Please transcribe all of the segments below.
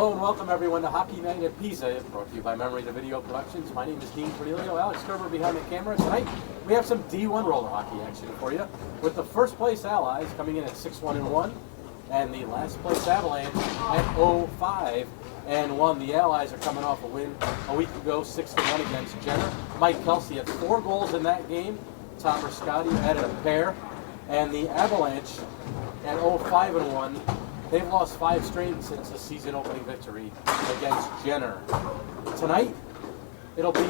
Hello and welcome everyone to Hockey Night at PISA, brought to you by Memory to Video Productions. My name is Dean Cornelio, Alex Kerber behind the camera. Tonight we have some D1 roller hockey action for you, with the first place Allies coming in at 6-1-1, and the last place Avalanche at 0-5-1. The Allies are coming off a win a week ago, 6-1 against Jenner. Mike Kelsey had 4 goals in that game. Tom Rascotti added a pair, and the Avalanche at 0-5-1. They've lost 5 straight since the season opening victory against Jenner. Tonight, it'll be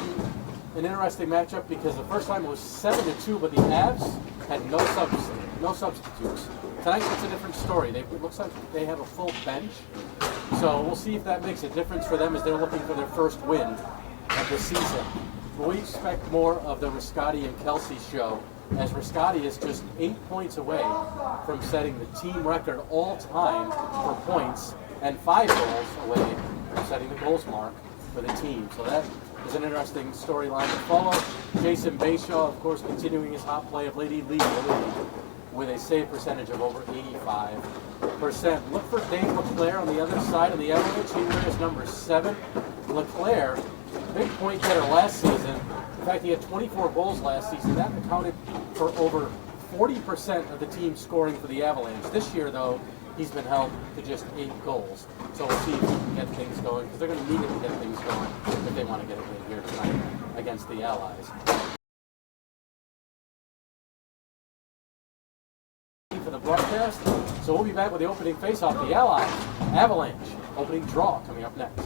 an interesting matchup because the first time it was 7-2, but the Avs had no substitutes. Tonight, it's a different story. It looks like they have a full bench, so we'll see if that makes a difference for them as they're looking for their first win of the season. But we expect more of the Rascotti and Kelsey show, as Rascotti is just 8 points away from setting the team record all time for points and 5 goals away from setting the goals mark for the team. So that is an interesting storyline to follow. Jason Bayshaw, of course, continuing his hot play of leading the league with a save percentage of over 85%. Look for Dave LeClaire on the other side of the Avalanche. He wears number 7. LeClaire, big point getter last season. In fact, he had 24 goals last season. That accounted for over 40% of the team scoring for the Avalanche. This year, though, he's been held to just 8 goals. So we'll see if he can get things going, because they're going to need him to get things going if they want to get a win here tonight against the Allies. For the broadcast, so we'll be back with the opening face-off. The Allies, Avalanche, opening draw coming up next.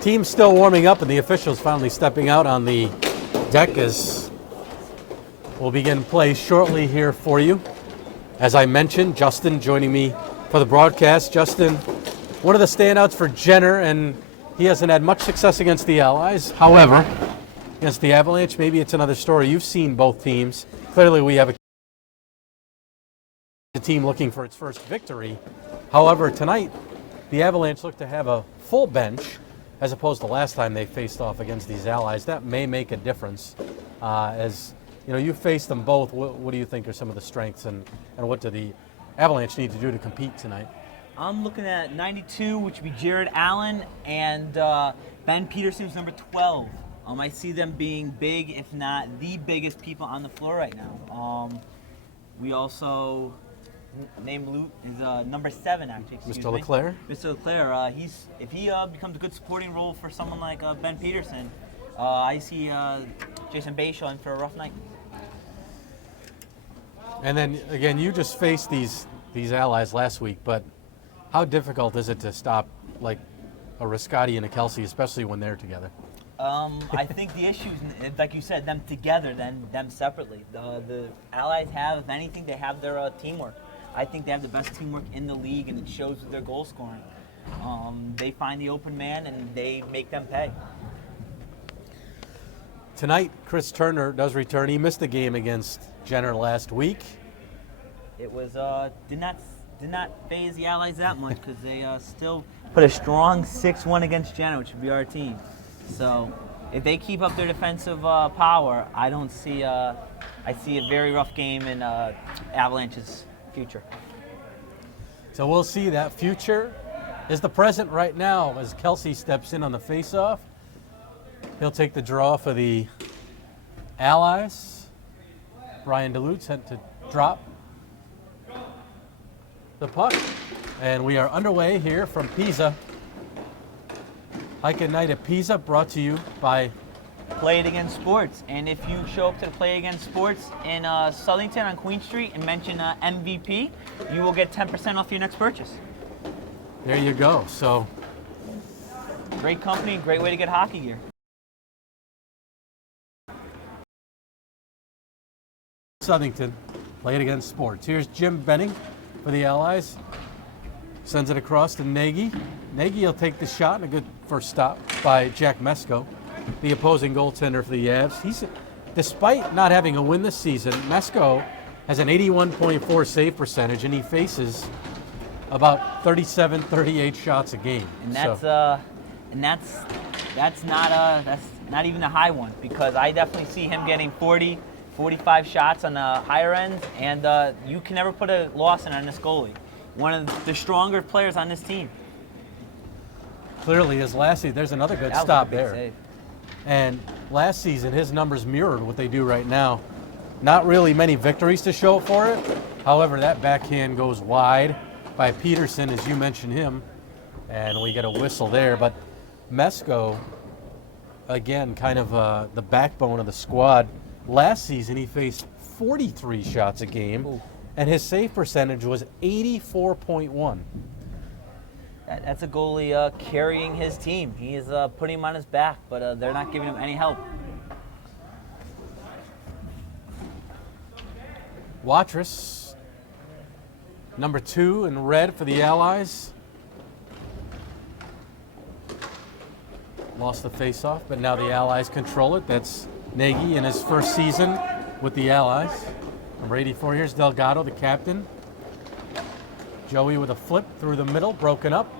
Team's still warming up, and the officials finally stepping out on the deck as we'll begin play shortly here for you. As I mentioned, Justin joining me for the broadcast. Justin, one of the standouts for Jenner, and he hasn't had much success against the Allies. However, against the Avalanche, maybe it's another story. You've seen both teams. Clearly, we have a team looking for its first victory. However, tonight, the Avalanche look to have a full bench, as opposed to last time they faced off against these Allies. That may make a difference. As you know, you faced them both. What do you think are some of the strengths, and what do the Avalanche need to do to compete tonight? I'm looking at 92, which would be Jared Allen, and Ben Peterson's number 12. I see them being big, if not the biggest people on the floor right now. We also named Luke is number 7, actually. Mr. LeClaire? Mr. LeClaire. If he becomes a good supporting role for someone like Ben Peterson, I see Jason Bayshaw in for a rough night. And then again, you just faced these Allies last week, but how difficult is it to stop like a Rascotti and a Kelsey, especially when they're together? I think the issue is, like you said, them together than them separately. The Allies have, if anything, they have their teamwork. I think they have the best teamwork in the league, and it shows with their goal scoring. They find the open man, and they make them pay. Tonight, Chris Turner does return. He missed the game against Jenner last week. It was did not faze the Allies that much, because they still put a strong 6-1 against Jenner, which would be our team. So if they keep up their defensive power, I see a very rough game in Avalanche's future. So we'll see. That future is the present right now as Kelsey steps in on the faceoff. He'll take the draw for the Allies. Brian DeLute sent to drop the puck. And we are underway here from PISA. Hike at Night at PISA brought to you by Play It Again Sports. And if you show up to the Play It Again Sports in Southington on Queen Street and mention MVP, you will get 10% off your next purchase. There you go. So Great company, great way to get hockey gear. Southington, Play It Again Sports. Here's Jim Benning for the Allies. Sends it across to Nagy. Nagy will take the shot and a good first stop by Jack Mesko, the opposing goaltender for the Avs. Despite not having a win this season, Mesko has an 81.4 save percentage, and he faces about 37, 38 shots a game. And that's not even a high one, because I definitely see him getting 40, 45 shots on the higher end, and you can never put a loss in on this goalie. One of the stronger players on this team. Clearly, his last season, there's another good stop there. Save. And last season, his numbers mirrored what they do right now. Not really many victories to show for it. However, that backhand goes wide by Peterson, as you mentioned him, and we get a whistle there. But Mesko, again, kind of the backbone of the squad. Last season, he faced 43 shots a game. Ooh. And his save percentage was 84.1. That's a goalie carrying his team. He is putting him on his back, but they're not giving him any help. Watrous, number 2 in red for the Allies. Lost the faceoff, but now the Allies control it. That's Nagy in his first season with the Allies. Number 84, here's Delgado, the captain. Joey with a flip through the middle, broken up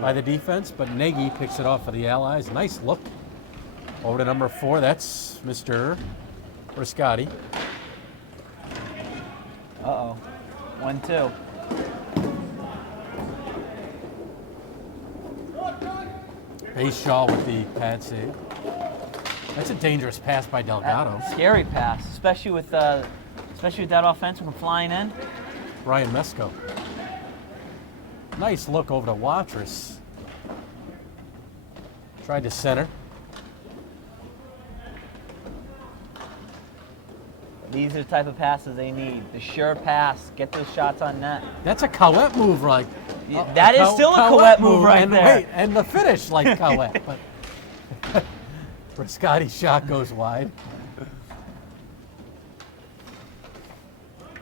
by the defense, but Nagy picks it off for the Allies. Nice look. Over to number 4, that's Mr. Briscotti. Uh-oh. 1-2. Shaw with the pad save. That's a dangerous pass by Delgado. Scary pass, especially with that offense from flying in. Brian Mesko. Nice look over to Watrous. Tried to center. These are the type of passes they need. The sure pass, get those shots on net. That's a Caouette move, like. That is still a Caouette move right and there. Wait, and the finish like Caouette, but Briscotti's shot goes wide.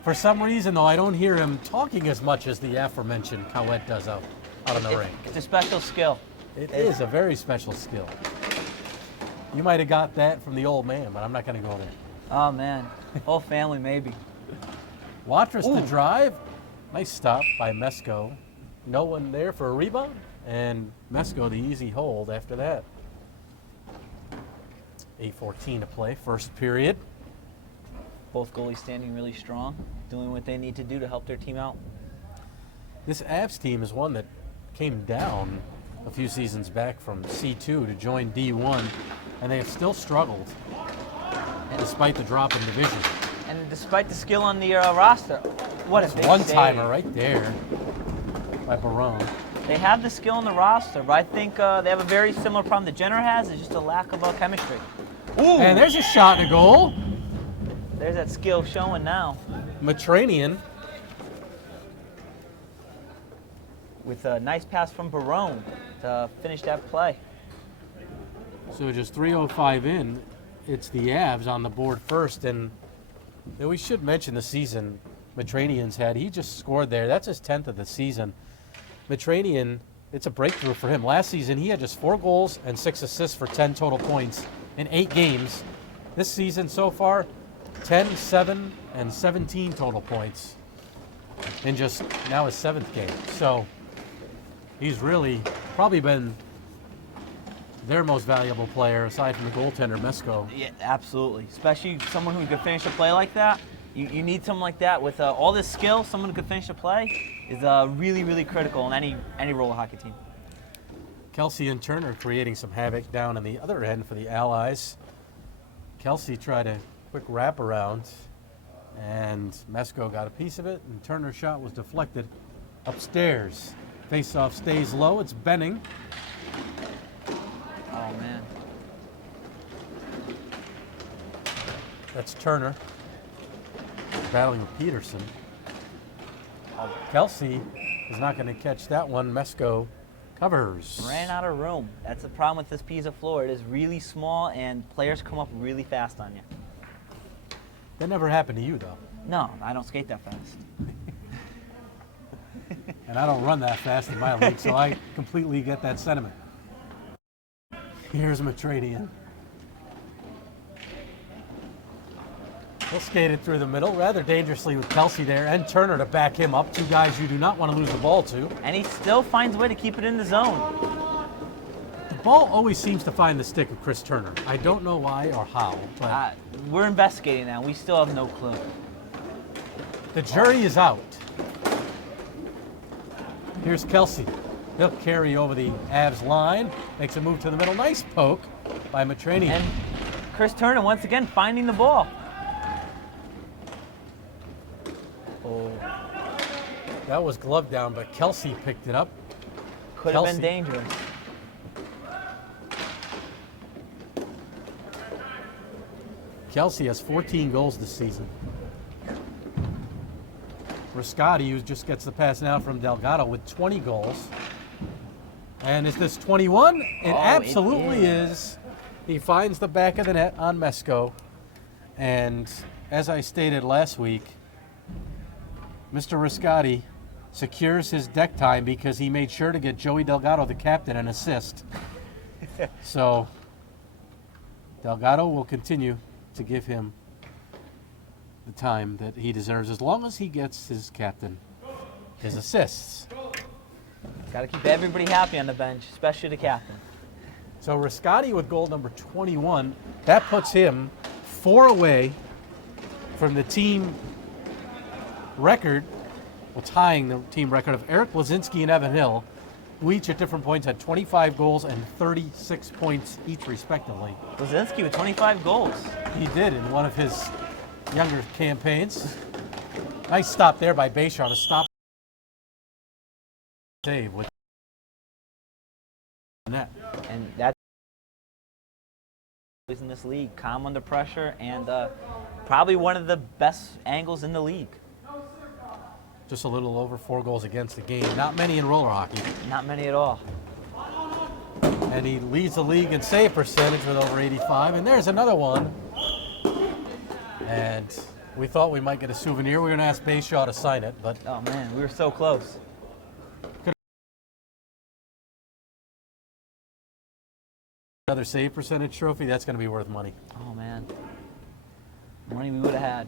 For some reason, though, I don't hear him talking as much as the aforementioned Caouette does out on the rink. It's a special skill. It is a very special skill. You might have got that from the old man, but I'm not going to go there. Oh, man. Whole family, maybe. Watrous the drive. Nice stop by Mesko. No one there for a rebound. And Mesko the easy hold after that. 8:14 to play, first period. Both goalies standing really strong, doing what they need to do to help their team out. This Avs team is one that came down a few seasons back from C2 to join D1, and they have still struggled despite the drop in division. And despite the skill on the roster, what a big one-timer save. right there by Barone. They have the skill on the roster, but I think they have a very similar problem that Jenner has. It's just a lack of chemistry. Ooh. And there's a shot and a goal. There's that skill showing now. Matranian. With a nice pass from Barone to finish that play. So just 3:05 in, it's the Avs on the board first, and we should mention the season Matranian's had. He just scored there. That's his 10th of the season. Matranian, it's a breakthrough for him. Last season, he had just 4 goals and 6 assists for 10 total points in 8 games. This season so far, 10, 7, and 17 total points in just now his 7th game. So he's really probably been their most valuable player aside from the goaltender, Mesko. Yeah, absolutely. Especially someone who could finish a play like that. You need someone like that with all this skill. Someone who could finish a play is really, really critical in any roller hockey team. Kelsey and Turner creating some havoc down in the other end for the Allies. Kelsey tried a quick wraparound, and Mesco got a piece of it, and Turner's shot was deflected upstairs. Face-off stays low. It's Benning. Oh, man. That's Turner battling with Peterson. Kelsey is not going to catch that one. Mesco covers. Ran out of room. That's the problem with this PISA floor. It is really small, and players come up really fast on you. That never happened to you, though. No, I don't skate that fast. And I don't run that fast in my league, so I completely get that sentiment. Here's Matradian. He'll skate it through the middle, rather dangerously with Kelsey there, and Turner to back him up. Two guys you do not want to lose the ball to. And he still finds a way to keep it in the zone. The ball always seems to find the stick of Chris Turner. I don't know why or how, but We're investigating now. We still have no clue. the jury is out. Here's Kelsey. He'll carry over the Avs line, makes a move to the middle. Nice poke by Matradian. And Chris Turner, once again, finding the ball. Oh, that was glove down, but Kelsey picked it up. Could have been dangerous. Kelsey has 14 goals this season. Riscotti, who just gets the pass now from Delgado with 20 goals. And is this 21? It absolutely is. He finds the back of the net on Mesco. And as I stated last week, Mr. Riscotti secures his deck time because he made sure to get Joey Delgado, the captain, an assist. So Delgado will continue to give him the time that he deserves as long as he gets his captain his assists. Got to keep everybody happy on the bench, especially the captain. So Riscotti with goal number 21, that puts him 4 away from the team record, well, tying the team record of Eric Blazinski and Evan Hill, who each at different points had 25 goals and 36 points each respectively. Blazinski with 25 goals. He did in one of his younger campaigns. Nice stop there by Bayshore to stop save with the net. And that's in this league, calm under pressure, and probably one of the best angles in the league. Just a little over 4 goals against the game. Not many in roller hockey. Not many at all. And he leads the league in save percentage with over 85. And there's another one. And we thought we might get a souvenir. We were going to ask Bayshaw to sign it, but Oh man, we were so close. another save percentage trophy, that's going to be worth money. Oh man, money we would have had.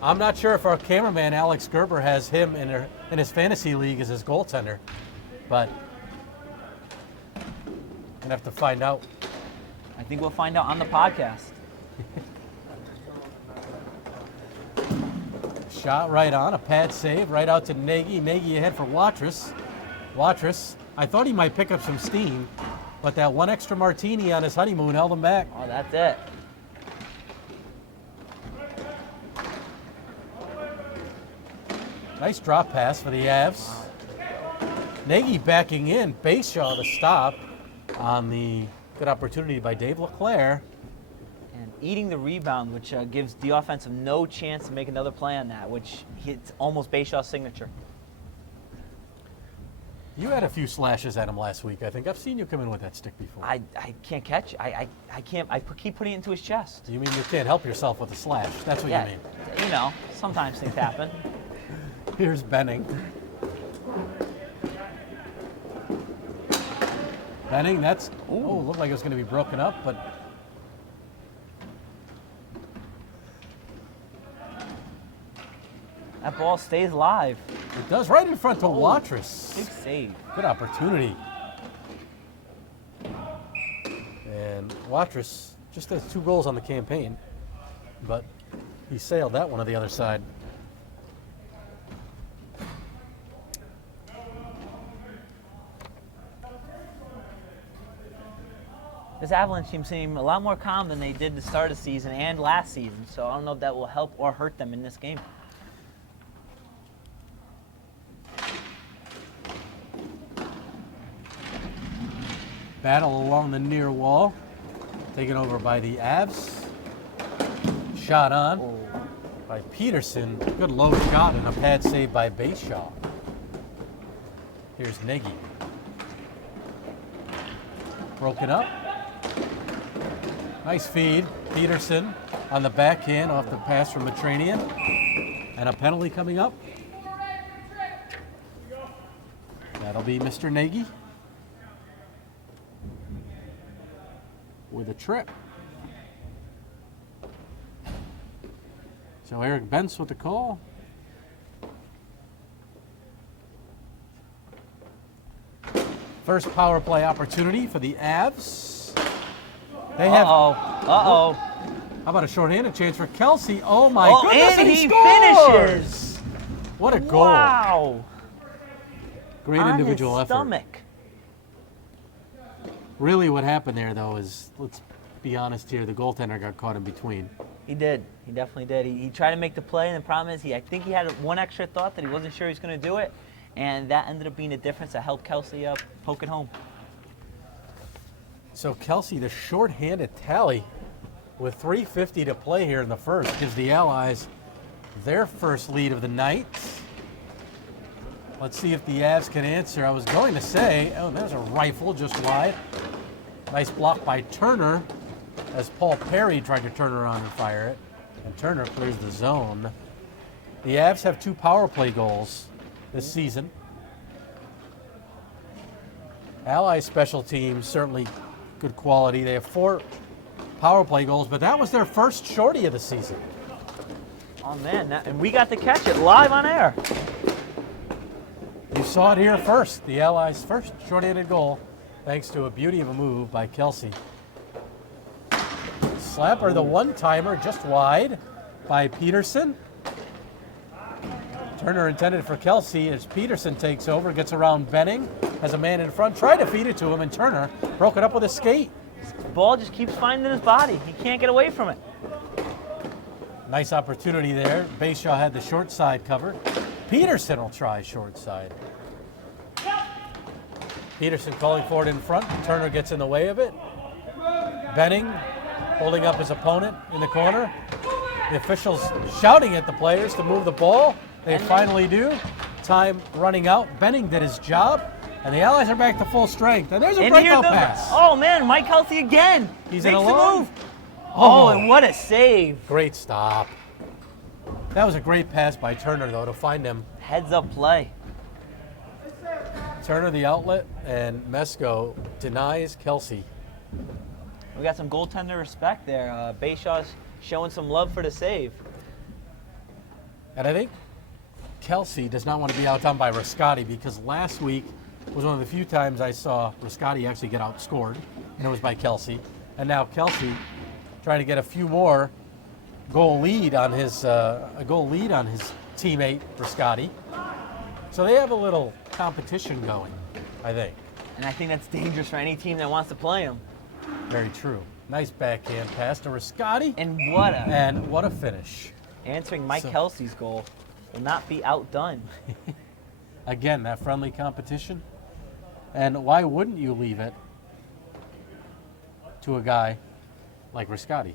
I'm not sure if our cameraman Alex Gerber has him in his fantasy league as his goaltender, but I'm going to have to find out. I think we'll find out on the podcast. Shot right on, a pad save, right out to Nagy. Nagy ahead for Watrous. Watrous, I thought he might pick up some steam, but that one extra martini on his honeymoon held him back. Oh, that's it. Nice drop pass for the Avs. Nagy backing in, Bayshaw to stop on the good opportunity by Dave LeClaire. And eating the rebound, which gives the offensive no chance to make another play on that, which hits almost Bayshaw's signature. You had a few slashes at him last week, I think. I've seen you come in with that stick before. I can't catch. I can't. Keep putting it into his chest. You mean you can't help yourself with a slash? That's what you mean. You know, sometimes things happen. Here's Benning. Benning, that's, looked like it was going to be broken up, but That ball stays live. it does right in front to Watrous. Big save. Good opportunity. And Watrous just has 2 goals on the campaign, but he sailed that one to the other side. this Avalanche team seem a lot more calm than they did the start of the season and last season. So I don't know if that will help or hurt them in this game. Battle along the near wall. Taken over by the Avs. Shot on by Peterson. Good low shot and a pad save by Bayshaw. Here's Nagy. Broken up. Nice feed. Peterson on the backhand off the pass from Matranian. And a penalty coming up. That'll be Mr. Nagy with a trip. So Eric Bentz with the call. First power play opportunity for the Avs. They have. Uh-oh. How about a shorthanded chance for Kelsey? Oh my Oh, goodness! and he he finishes. What a goal! Wow. Great On individual his effort. stomach. Really, what happened there though is, let's be honest here, the goaltender got caught in between. He did. He definitely did. He tried to make the play, and the problem is, I think he had one extra thought that he wasn't sure he was going to do it, and that ended up being the difference that helped Kelsey poke it home. So Kelsey, the shorthanded tally with 3:50 to play here in the first, gives the Allies their first lead of the night. Let's see if the Avs can answer. I was going to say, oh, there's a rifle just wide. Nice block by Turner as Paul Perry tried to turn around and fire it. And Turner clears the zone. The Avs have 2 power play goals this season. Allies special teams, certainly good quality. They have 4 power play goals, but that was their first shorty of the season. Oh, man. And we got to catch it live on air. You saw it here first. The Allies' first shorthanded goal, thanks to a beauty of a move by Kelsey. Slapper, the one-timer, just wide by Peterson. Turner intended for Kelsey as Peterson takes over, gets around Benning, has a man in front, tried to feed it to him, and Turner broke it up with a skate. The ball just keeps finding his body. He can't get away from it. Nice opportunity there. Bayshaw had the short side covered. Peterson will try short side. Peterson calling for it in front. Turner gets in the way of it. Benning holding up his opponent in the corner. The officials shouting at the players to move the ball. They finally do. Time running out. Benning did his job, and the Allies are back to full strength. And there's a breakout pass. Oh, man, Mike Kelsey again. He's makes in the alone. move. Oh, and what a save. Great stop. That was a great pass by Turner, though, to find him. Heads-up play. Turner the outlet, and Mesko denies Kelsey. We got some goaltender respect there. Bayshaw's showing some love for the save. And I think Kelsey does not want to be outdone by Rascati, because last week was one of the few times I saw Rascati actually get outscored, and it was by Kelsey. And now Kelsey trying to get a few more goal lead on his teammate Rascati. So they have a little competition going, I think. And I think that's dangerous for any team that wants to play him. Very true. Nice backhand pass to Rascati. And what a finish. Answering Mike Kelsey's goal will not be outdone. Again, that friendly competition. And why wouldn't you leave it to a guy like Rascati?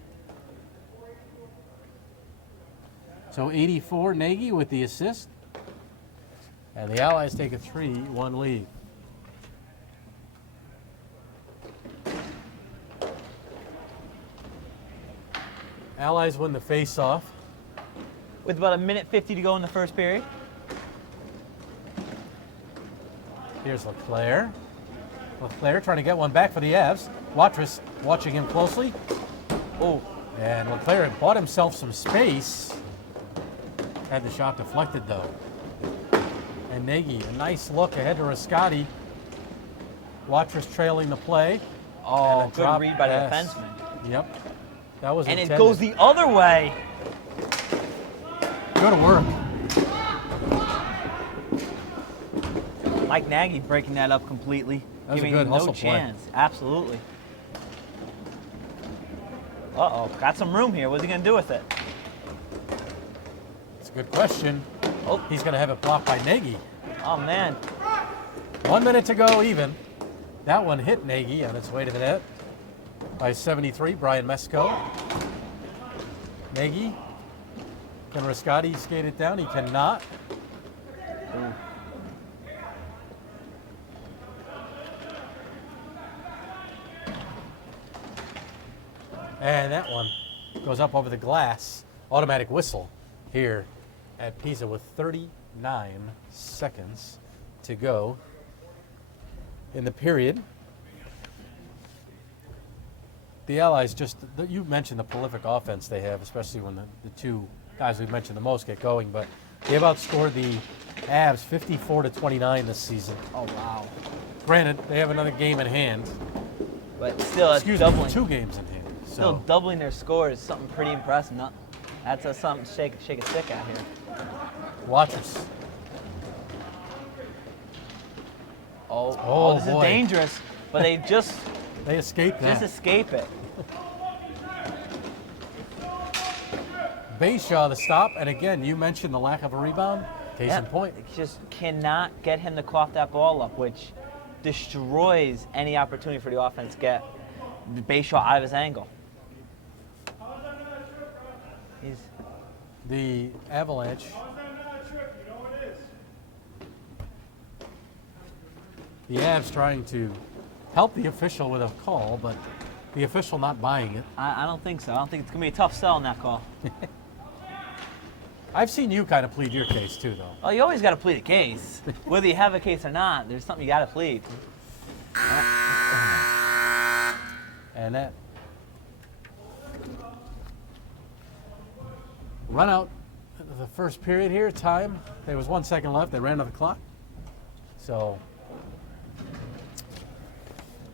So 84, Nagy with the assist. And the Allies take a 3-1 lead. Allies win the face-off. With about 1:50 to go in the first period. Here's Leclerc. Leclerc trying to get one back for the Avs. Watrous watching him closely. Oh, And Leclerc bought himself some space. Had the shot deflected, though. And Nagy, a nice look ahead to Rascati. Watrous trailing the play. oh, And a good drop read by the pass. defenseman. Yep. That was And intended. it goes the other way. Good work. Mike Nagy breaking that up completely. That was a giving good him hustle no play. chance. Absolutely. Uh-oh, got some room here. What's he going to do with it? It's a good question. Oh. He's going to have it blocked by Nagy. Oh, man. 1 minute to go even. That one hit Nagy on its way to the net by 73, Brian Mesco. Nagy. Can Riscotti skate it down? He cannot. Ooh. And that one goes up over the glass. Automatic whistle here at PISA with 39 seconds to go in the period. The Allies you mentioned the prolific offense they have, especially when the two guys we've mentioned the most get going, but they've outscored the Avs 54-29 this season. Oh, wow. Granted, they have another game in hand. But still, it's doubling. 2 games in hand. Still doubling their score is something pretty impressive. That's something to shake a stick at here. Watch us. Oh, this boy. is dangerous. But they they escaped that. just escape it. Bayshaw the stop, and again, you mentioned the lack of a rebound. Case in point. They just cannot get him to cough that ball up, which destroys any opportunity for the offense to get Bayshaw out of his angle. The Avalanche. The Avs trying to help the official with a call, but the official not buying it. I don't think so. I don't think it's going to be a tough sell in that call. I've seen you kind of plead your case too, though. Oh, you always got to plead a case. Whether you have a case or not, there's something you got to plead. And that run out of the first period here, time. There was 1 second left. They ran out of the clock. So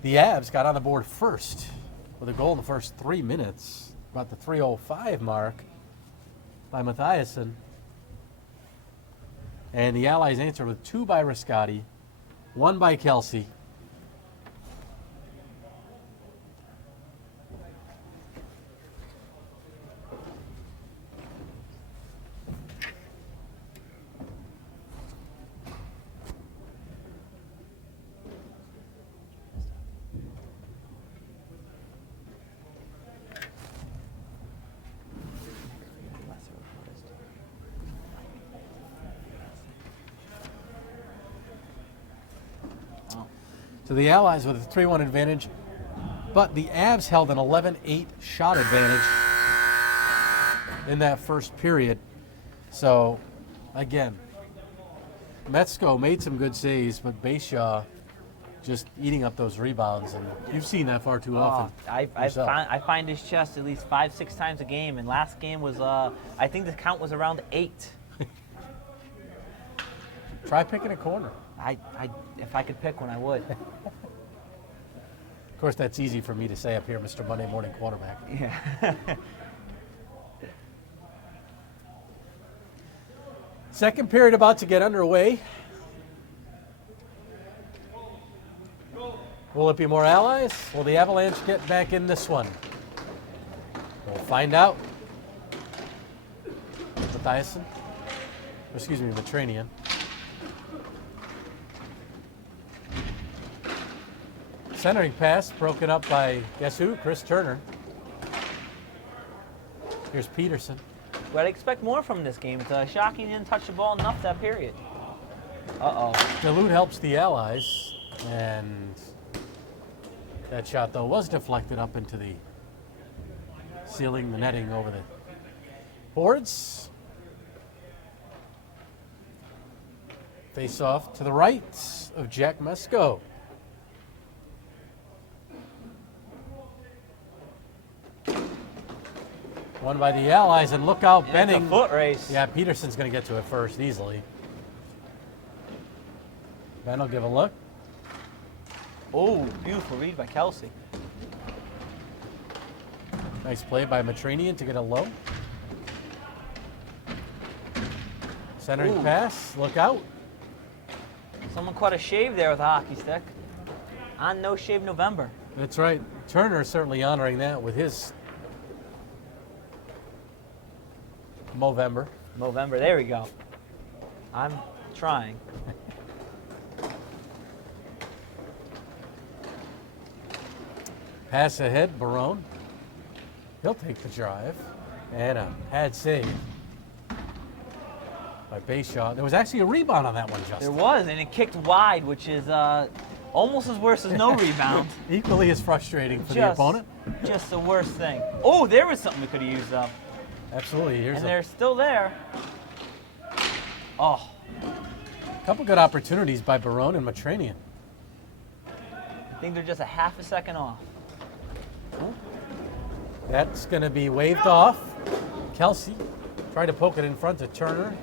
the Avs got on the board first with a goal in the first 3 minutes, about the 3:05 mark by Mathiasen. And the Allies answered with 2 by Riscotti, 1 by Kelsey. So the Allies with a 3-1 advantage, but the Avs held an 11-8 shot advantage in that first period. So, again, Metzko made some good saves, but Bayshaw just eating up those rebounds, and you've seen that far too often. I find his chest at least 5-6 times a game, and last game was, I think the count was around 8. Try picking a corner. If I could pick one, I would. Of course, that's easy for me to say up here, Mr. Monday Morning Quarterback. Yeah. Second period about to get underway. Will it be more Allies? Will the Avalanche get back in this one? We'll find out. Matranian. Centering pass broken up by, guess who? Chris Turner. Here's Peterson. But I expect more from this game. It's shocking he didn't touch the ball enough that period. Uh-oh. Duluth helps the Allies, and that shot, though, was deflected up into the ceiling, the netting over the boards. Face off to the right of Jack Mesco. Won by the Allies, and look out, Benning. It's a foot race. Yeah, Peterson's going to get to it first easily. Ben will give a look. Oh, beautiful read by Kelsey. Nice play by Matranian to get a low. Centering pass, look out. Someone caught a shave there with a hockey stick. On No Shave November. That's right. Turner certainly honoring that with his Movember. Movember. There we go. I'm trying. Pass ahead, Barone. He'll take the drive. And a pad save by Bayshaw. There was actually a rebound on that one, Justin. There was, and it kicked wide, which is almost as worse as no rebound. Equally as frustrating for the opponent. Just the worst thing. Oh, there was something we could have used, though. Absolutely. And they're still there. Oh. A couple good opportunities by Barone and Matranian. I think they're just a half a second off. That's going to be waved off. Kelsey tried to poke it in front to Turner.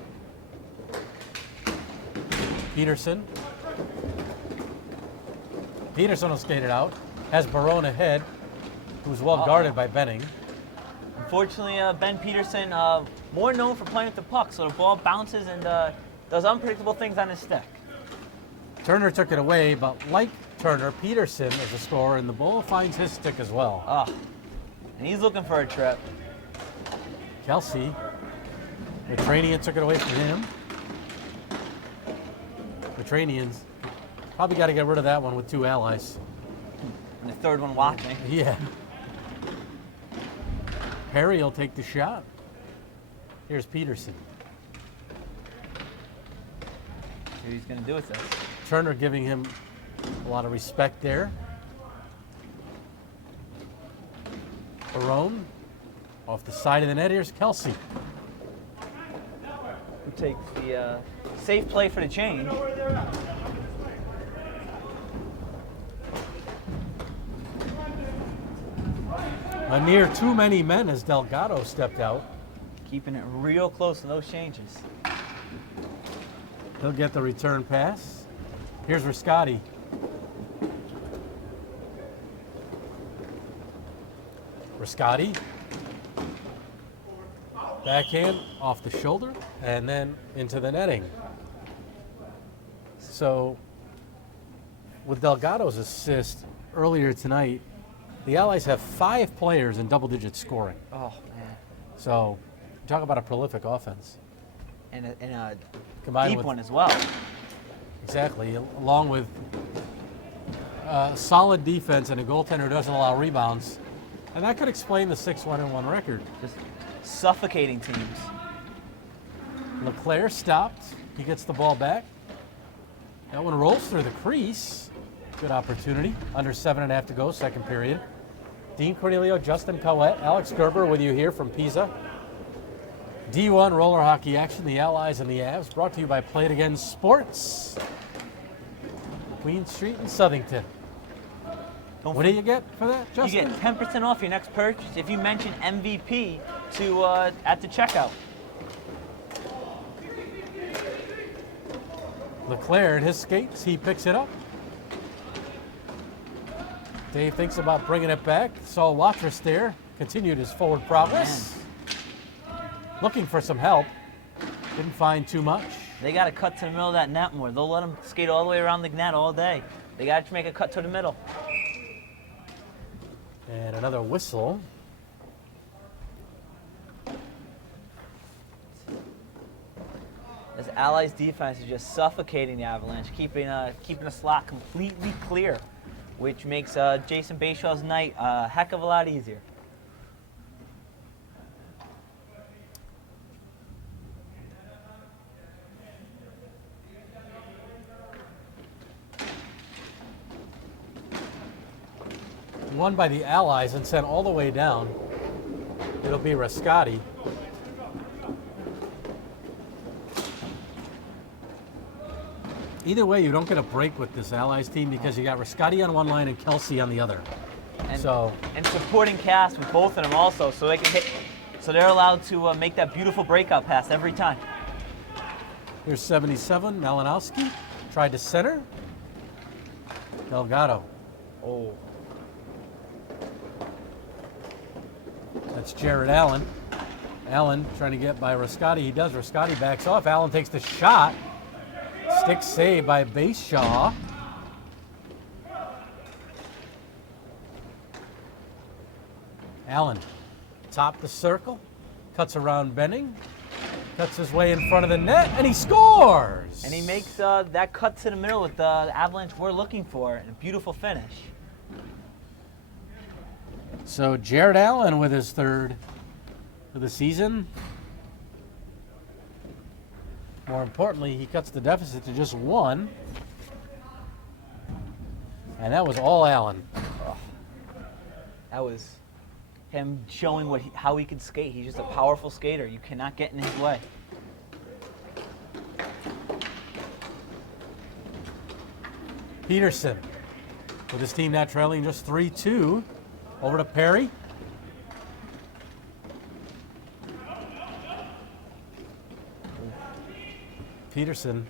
Peterson. Peterson will skate it out. Has Barone ahead, who's well guarded by Benning. Unfortunately, Ben Peterson, more known for playing with the puck, so the ball bounces and does unpredictable things on his stick. Turner took it away, but like Turner, Peterson is a scorer, and the ball finds his stick as well. And he's looking for a trip. Kelsey, Matranian took it away from him. Matranian's probably got to get rid of that one with two allies. And the third one watching. Yeah. Perry will take the shot. Here's Peterson. See what he's going to do with this. Turner giving him a lot of respect there. Barone off the side of the net. Here's Kelsey. Who takes the safe play for the change. A near too many men as Delgado stepped out. Keeping it real close to those changes. He'll get the return pass. Here's Riscotti. Riscotti. Backhand off the shoulder and then into the netting. So with Delgado's assist earlier tonight, the Allies have 5 players in double-digit scoring. Oh, man. So talk about a prolific offense. And a Combined deep with, one as well. Exactly, along with solid defense and a goaltender who doesn't allow rebounds. And that could explain the 6-1-1 record. Just suffocating teams. LeClaire stopped. He gets the ball back. That one rolls through the crease. Good opportunity. Under 7.5 to go, second period. Dean Cornelio, Justin Caouette, Alex Gerber with you here from PISA. D1 roller hockey action, the Allies and the Avs, brought to you by Play It Again Sports. Queen Street in Southington. What do you get for that, Justin? You get 10% off your next purchase if you mention MVP at the checkout. LeClaire and his skates, he picks it up. Dave thinks about bringing it back. Saw Watrous there, continued his forward progress. Looking for some help. Didn't find too much. They got to cut to the middle of that net more. They'll let them skate all the way around the net all day. They got to make a cut to the middle. And another whistle. This Allies defense is just suffocating the Avalanche, keeping the slot completely clear, which makes Jason Bayshaw's night a heck of a lot easier. Won by the Allies and sent all the way down. It'll be Riscotti. Either way, you don't get a break with this Allies team because you got Riscotti on one line and Kelsey on the other. And supporting cast with both of them also, so they can hit. So they're allowed to make that beautiful breakout pass every time. Here's 77, Malinowski. Tried to center. Delgado. Oh. That's Jared Allen. Allen trying to get by Riscotti. He does. Riscotti backs off. Allen takes the shot. Stick save by Bayshaw. Allen, top the circle, cuts around Benning, Cuts his way in front of the net, and he scores! And he makes that cut to the middle with the Avalanche we're looking for, and a beautiful finish. So Jared Allen with his third of the season. More importantly, he cuts the deficit to just one. And that was all Allen. That was him showing how he could skate. He's just a powerful skater. You cannot get in his way. Peterson, with his team now trailing just 3-2. Over to Perry. Peterson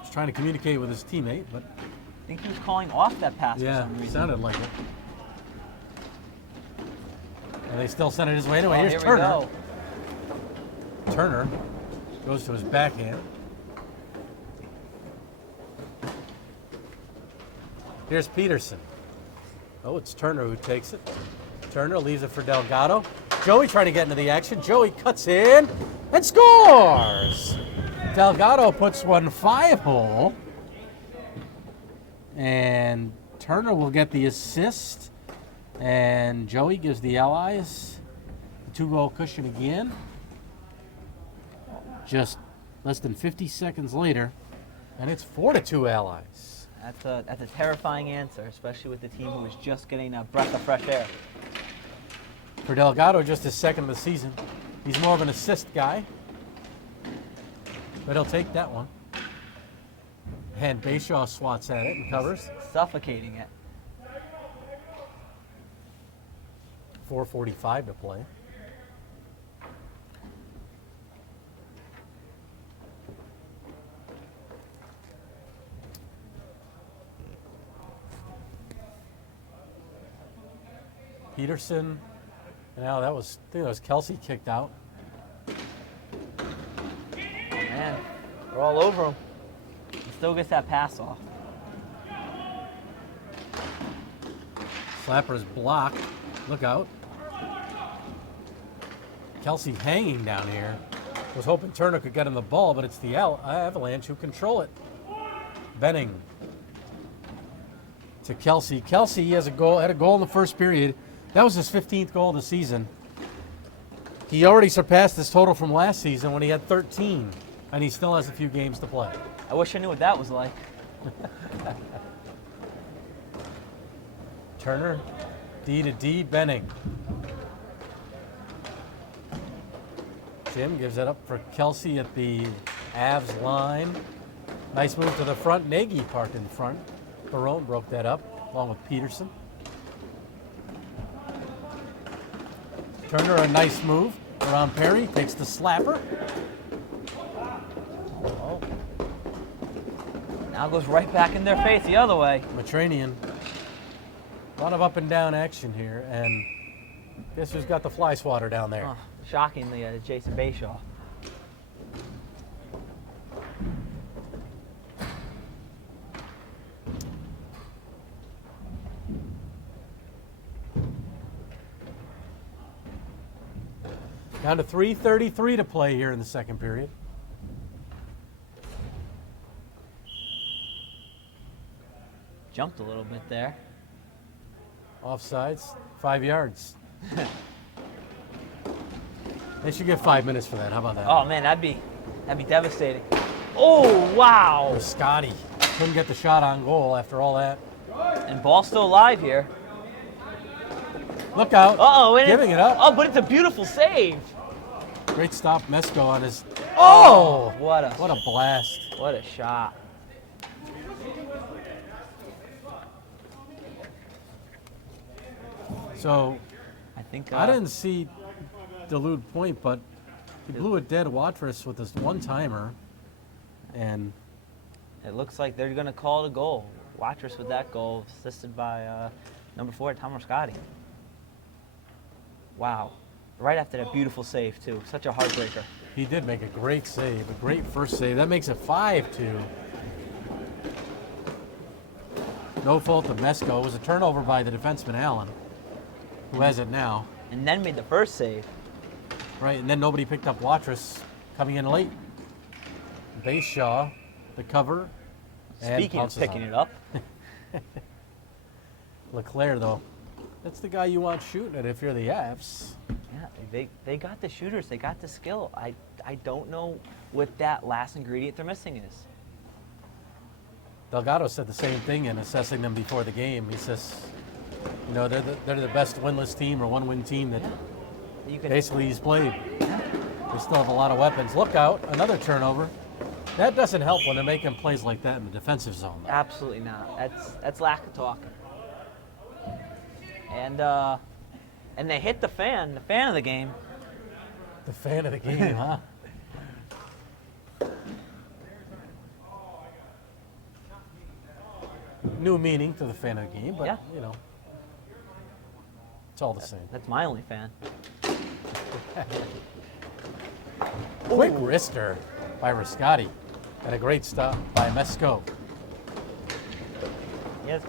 was trying to communicate with his teammate, but I think he was calling off that pass for some it reason. sounded like it. And they still sent it his way anyway. Oh, Here's here Turner. we go. Turner goes to his backhand. Here's Peterson. Oh, it's Turner who takes it. Turner leaves it for Delgado. Joey trying to get into the action. Joey cuts in and scores! Delgado puts one 5-hole. And Turner will get the assist. And Joey gives the Allies the 2-goal cushion again. Just less than 50 seconds later. And it's 4-2 Allies. That's a terrifying answer, especially with the team who was just getting a breath of fresh air. For Delgado, just his second of the season. He's more of an assist guy. But he'll take that one. And Bayshaw swats at it and covers. Suffocating it. 4:45 to play. Peterson. Now I think that was Kelsey kicked out. Man, they're all over him. He still gets that pass off. Slapper is blocked. Look out. Kelsey hanging down here. Was hoping Turner could get him the ball, but it's the Avalanche who control it. Benning to Kelsey. Kelsey has had a goal in the first period. That was his 15th goal of the season. He already surpassed his total from last season when he had 13, and he still has a few games to play. I wish I knew what that was like. Turner, D to D, Benning. Jim gives it up for Kelsey at the Avs line. Nice move to the front. Nagy parked in front. Barone broke that up, along with Peterson. Turner, a nice move around Perry. Takes the slapper. Oh. Now goes right back in their face the other way. Matranian. A lot of up and down action here, and guess who's got the fly swatter down there? Oh, shockingly, Jason Bayshaw. Down to 3:33 to play here in the second period. Jumped a little bit there. Offsides, 5 yards. They should get 5 minutes for that. How about that? Oh man, that'd be devastating. Oh wow! Scotty couldn't get the shot on goal after all that. And ball's still alive here. Look out! Uh-oh, Giving it up. Oh, but it's a beautiful save. Great stop, Mesko on his. Oh, what a blast! What a shot! So, I think I didn't see Duluth point, but he blew a dead Watrous with this one-timer, and it looks like they're going to call it a goal. Watrous with that goal, assisted by number 4, Tom Scotty. Wow. Right after that beautiful save, too. Such a heartbreaker. He did make a great save, a great first save. That makes it 5-2. No fault of Mesko. It was a turnover by the defenseman, Allen, who has it now. And then made the first save. Right, and then nobody picked up Watrous coming in late. Bayshaw, the cover. And Speaking of pounces picking on it up, LeClaire, though, that's the guy you want shooting it if you're the Avs. yeah, they got the shooters, they got the skill. I don't know what that last ingredient they're missing is. Delgado said the same thing in assessing them before the game. He says, you know, they're the best winless team or one-win team that You can, basically he's played. They still have a lot of weapons. Look out, another turnover. That doesn't help when they're making plays like that in the defensive zone. absolutely not. That's lack of talking. And they hit the fan of the game. The fan of the game, huh? New meaning to the fan of the game, but Yeah. you know, it's all the same. That's my only fan. Quick wrister by Riscotti and a great stop by Mesco. Yes,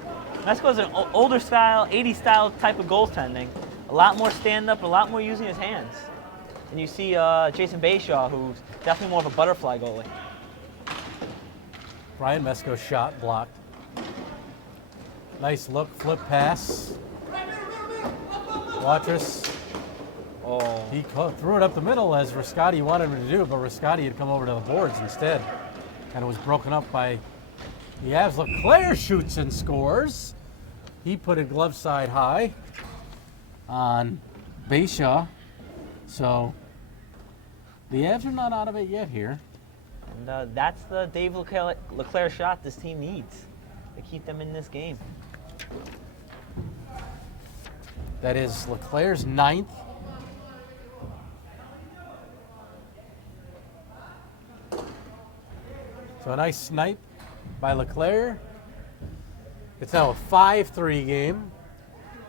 Mesco's an older style, 80s style type of goaltending. A lot more stand up, a lot more using his hands. And you see Jason Bayshaw, who's definitely more of a butterfly goalie. Brian Mesco's shot blocked. Nice look, flip pass. Watrous, Oh, he threw it up the middle as Riscotti wanted him to do, but Riscotti had come over to the boards instead. And it was broken up by the Avs. LeClaire shoots and scores. He put it glove side high on Bayshaw. So the Avs are not out of it yet here. and that's the Dave LeClaire shot this team needs to keep them in this game. That is LeClaire's 9th. So a nice snipe by LeClaire. It's now a 5-3 game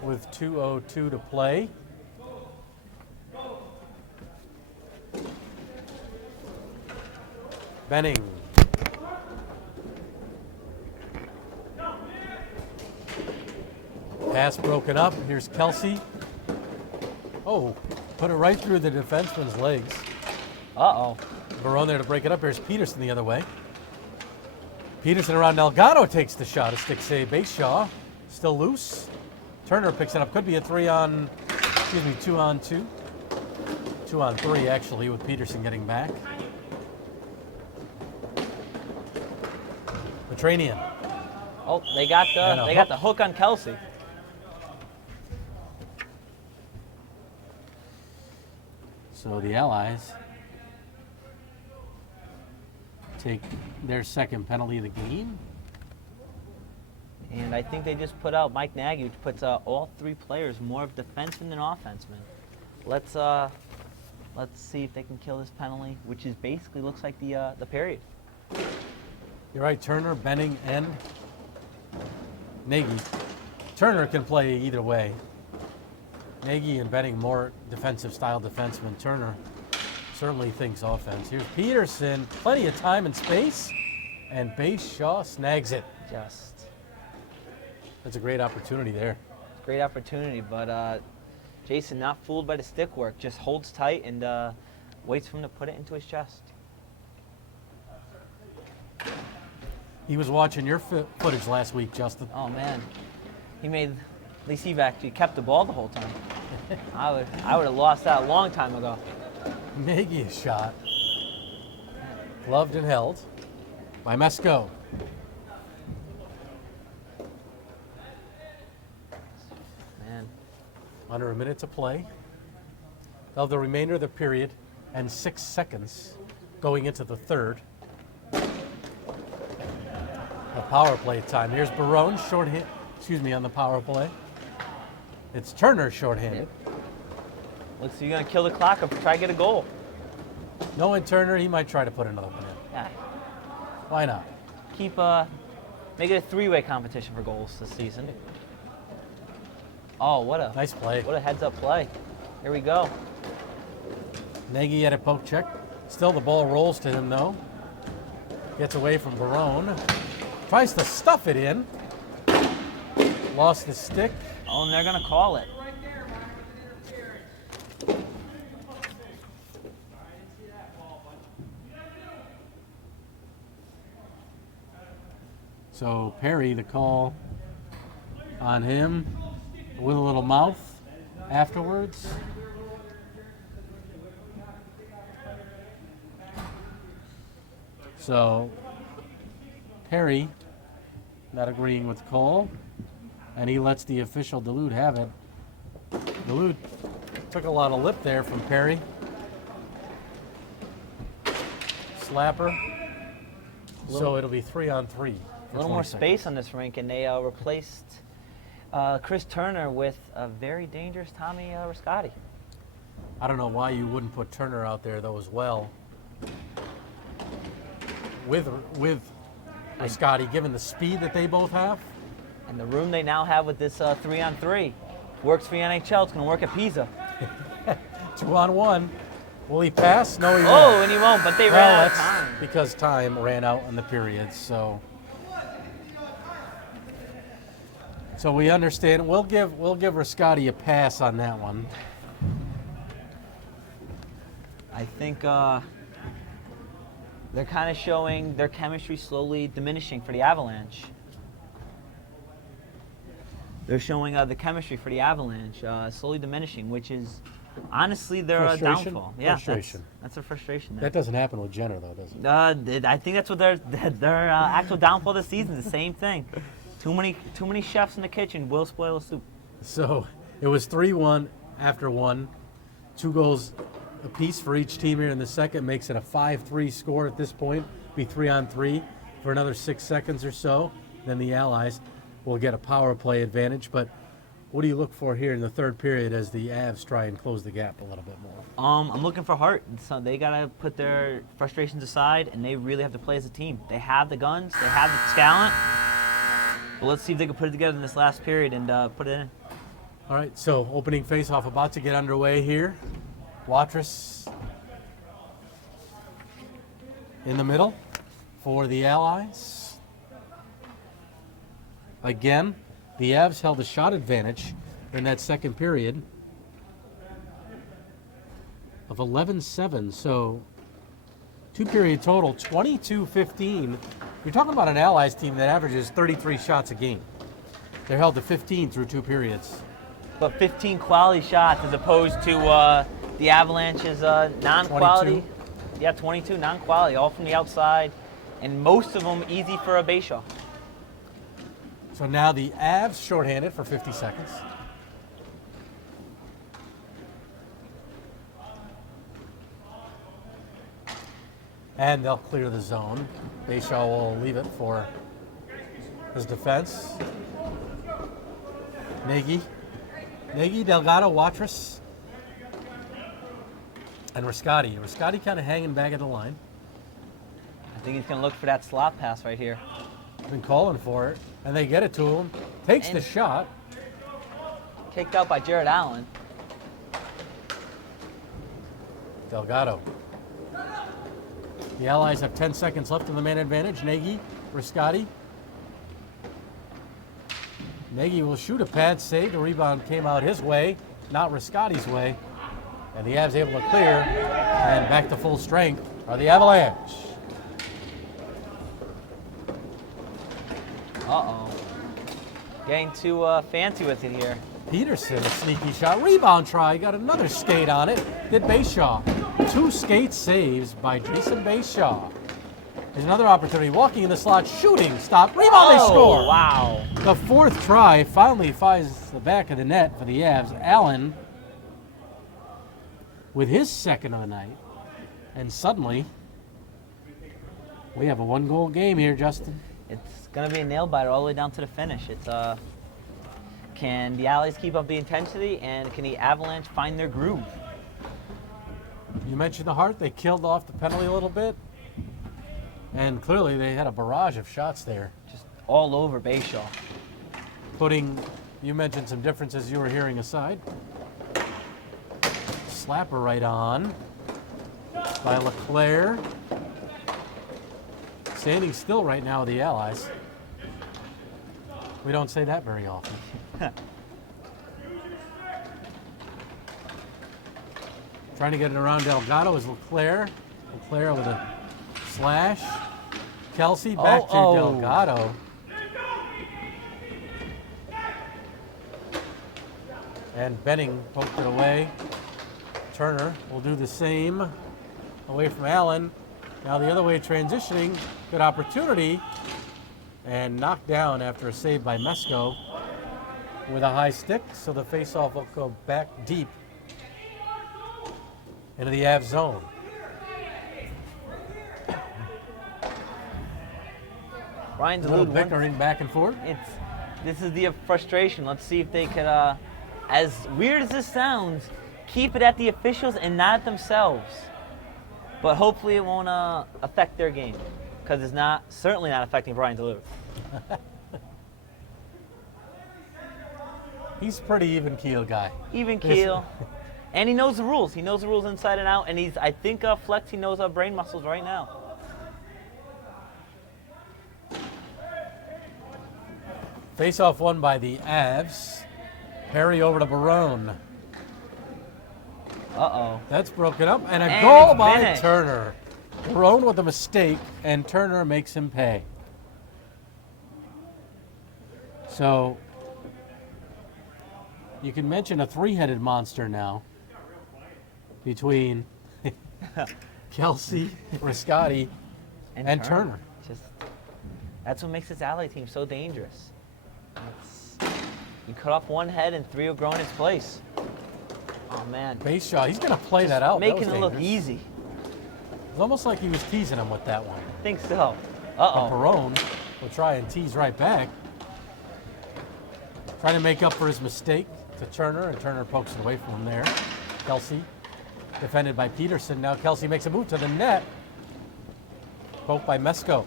with 2:02 to play. Benning. Pass broken up. Here's Kelsey. Oh, put it right through the defenseman's legs. Uh-oh. Barone there to break it up. Here's Peterson the other way. Peterson around Delgado takes the shot. A stick save. Bayshaw still loose. Turner picks it up. Could be a 2-on-2. 2-on-3 actually, with Peterson getting back. Petranian. Oh, they got And a the hook on Kelsey. So the Allies take their second penalty of the game. And I think they just put out Mike Nagy, which puts all three players more of defensemen than offensemen. Let's see if they can kill this penalty, which is basically looks like the period. You're right, Turner, Benning, and Nagy. Turner can play either way. Nagy and Benning more defensive style defenseman. Turner certainly thinks offense. Here's Peterson, plenty of time and space, and Bayshaw snags it. Just That's a great opportunity there. great opportunity, but Jason, not fooled by the stick work, just holds tight and waits for him to put it into his chest. He was watching your footage last week, Justin. Oh man, at least he actually kept the ball the whole time. I would have lost that a long time ago. Nagy shot. Gloved and held by Mesco. Man, Under a minute to play. Of the remainder of the period and 6 seconds going into the third. The power play time. Here's Barone on the power play. It's Turner shorthanded. looks like you're gonna kill the clock or try to get a goal. Knowing Turner, he might try to put another one in. Yeah, Why not? make it a three-way competition for goals this season. Oh, what a Nice play. heads-up play. Here we go. Nagy had a poke check. Still the ball rolls to him though. Gets away from Barone. Tries to stuff it in. Lost the stick. Oh, and they're gonna call it. So Perry, the call on him with a little mouth afterwards. So Perry not agreeing with Cole, and he lets the official Duluth have it. Duluth took a lot of lip there from Perry. Slapper. So it'll be 3-on-3. A little more space on this rink, and they replaced Chris Turner with a very dangerous Tommy Riscotti. I don't know why you wouldn't put Turner out there though as well. With Riscotti, given the speed that they both have. And the room they now have with this 3-on-3 works for the NHL. It's going to work at PISA. 2-on-1. Will he pass? No, he won't. Oh, and he won't, but they ran out of time. Because time ran out in the period, so we understand. We'll give Riscotti a pass on that one. I think they're kind of showing their chemistry slowly diminishing for the Avalanche. They're showing the chemistry for the Avalanche slowly diminishing, which is honestly their downfall. Yeah, frustration. That's a frustration there. That doesn't happen with Jenner, though, does it? I think that's what their actual downfall this season is. The same thing. Too many chefs in the kitchen will spoil the soup. So it was 3-1 after one. 2 goals apiece for each team here in the second makes it a 5-3 score at this point. Be 3-on-3 for another 6 seconds or so. Then the Allies will get a power play advantage. But what do you look for here in the third period as the Avs try and close the gap a little bit more? I'm looking for heart. So they got to put their frustrations aside, and they really have to play as a team. They have the guns. They have the talent. But let's see if they can put it together in this last period and put it in. All right, so opening faceoff about to get underway here. Watrous in the middle for the Allies. Again, the Avs held a shot advantage in that second period of 11-7. So 2-period total, 22-15. You're talking about an Allies team that averages 33 shots a game. They're held to 15 through 2 periods. But 15 quality shots as opposed to the Avalanche's non-quality. 22. Yeah, 22 non-quality, all from the outside, and most of them easy for a base shot. So now the Avs shorthanded for 50 seconds. And they'll clear the zone. Bayshall will leave it for his defense. Nagy, Delgado, Watrous, and Riscotti. Riscotti kind of hanging back at the line. I think he's going to look for that slot pass right here. Been calling for it, and they get it to him. Takes the shot. Kicked out by Jared Allen. Delgado. The Allies have 10 seconds left in the man advantage. Nagy, Riscotti. Nagy will shoot a pad save. The rebound came out his way, not Riscotti's way. And the Avs able to clear. And back to full strength are the Avalanche. Uh-oh. Getting too fancy with it here. Peterson, a sneaky shot. Rebound try. Got another skate on it. Did Bayshaw. 2 skate saves by Jason Bayshaw. There's another opportunity. Walking in the slot, shooting, stop, rebound, they score. Wow. The 4th try finally finds the back of the net for the Avs. Allen with his second of the night. And suddenly, we have a 1-goal game here, Justin. It's going to be a nail-biter all the way down to the finish. It's can the Allies keep up the intensity, and can the Avalanche find their groove? You mentioned the Hart. They killed off the penalty a little bit. And clearly they had a barrage of shots there. Just all over Bayshaw. You mentioned some differences you were hearing aside. Slapper right on by LeClaire. Standing still right now, the Allies. We don't say that very often. Trying to get it around Delgado is LeClaire. LeClaire with a slash. Kelsey back to Delgado. And Benning poked it away. Turner will do the same. Away from Allen. Now the other way transitioning. Good opportunity. And knocked down after a save by Mesko with a high stick. So the faceoff will go back deep into the Avs zone. Ryan A little Duluth, bickering back and forth. this is the frustration. Let's see if they could, as weird as this sounds, keep it at the officials and not at themselves. But hopefully it won't affect their game, because it's certainly not affecting Brian Duluth. He's a pretty even keel guy. Even keel. And he knows the rules. He knows the rules inside and out. And I think, Flex, he knows our brain muscles right now. Face-off won by the Avs. Perry over to Barone. Uh-oh. That's broken up. And And goal it's by finished. Turner. Barone with a mistake, and Turner makes him pay. So you can mention a three-headed monster now between Kelsey, Riscotti, and Turner. That's what makes this Ally team so dangerous. You cut off one head and three will grow in its place. Oh, man. Base shot. He's going to play that out. Making That it was look dangerous. easy. It's almost like he was teasing him with that one. I think so. But Uh-oh. Barone will try and tease right back. Trying to make up for his mistake to Turner, and Turner pokes it away from him there. Kelsey, defended by Peterson. Now Kelsey makes a move to the net. Poked by Mesko.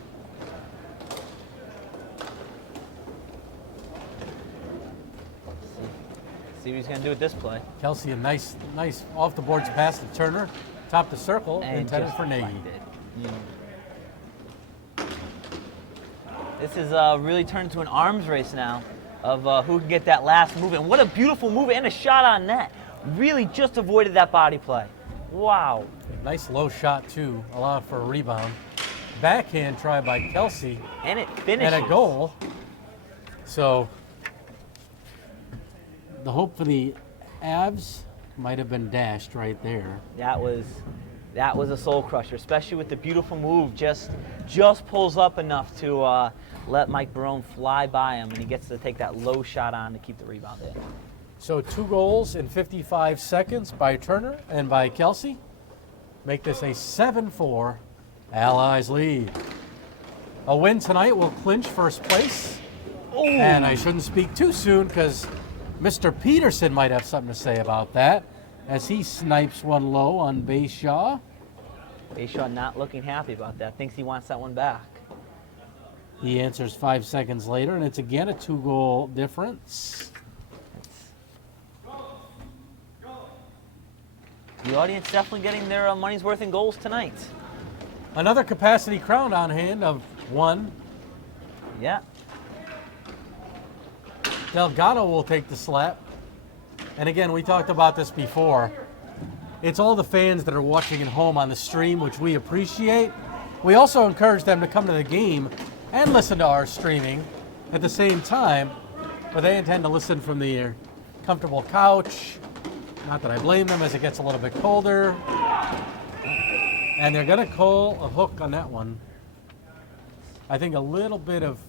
See what he's going to do with this play. Kelsey, a nice off the boards pass to Turner. Top the circle, And intended just for Nagy. deflected. This is really turned into an arms race now of who can get that last move. And what a beautiful move and a shot on net. Really just avoided that body play. Wow. Nice low shot, too, allowed for a rebound. Backhand try by Kelsey. And it finishes. And a goal. So the hope for the Avs might have been dashed right there. That was a soul crusher, especially with the beautiful move. Just pulls up enough to let Mike Barone fly by him, and he gets to take that low shot on to keep the rebound in. So 2 goals in 55 seconds by Turner and by Kelsey make this a 7-4 Allies lead. A win tonight will clinch first place. Ooh. And I shouldn't speak too soon because Mr. Peterson might have something to say about that as he snipes one low on Bayshaw. Bayshaw not looking happy about that. Thinks he wants that one back. He answers 5 seconds later, and it's again a 2-goal difference. The audience definitely getting their money's worth in goals tonight. Another capacity crown on hand of 1. Yeah. Delgado will take the slap. And again, we talked about this before. It's all the fans that are watching at home on the stream, which we appreciate. We also encourage them to come to the game and listen to our streaming at the same time, but they intend to listen from their comfortable couch. Not that I blame them as it gets a little bit colder. And they're going to call a hook on that one. I think a little bit of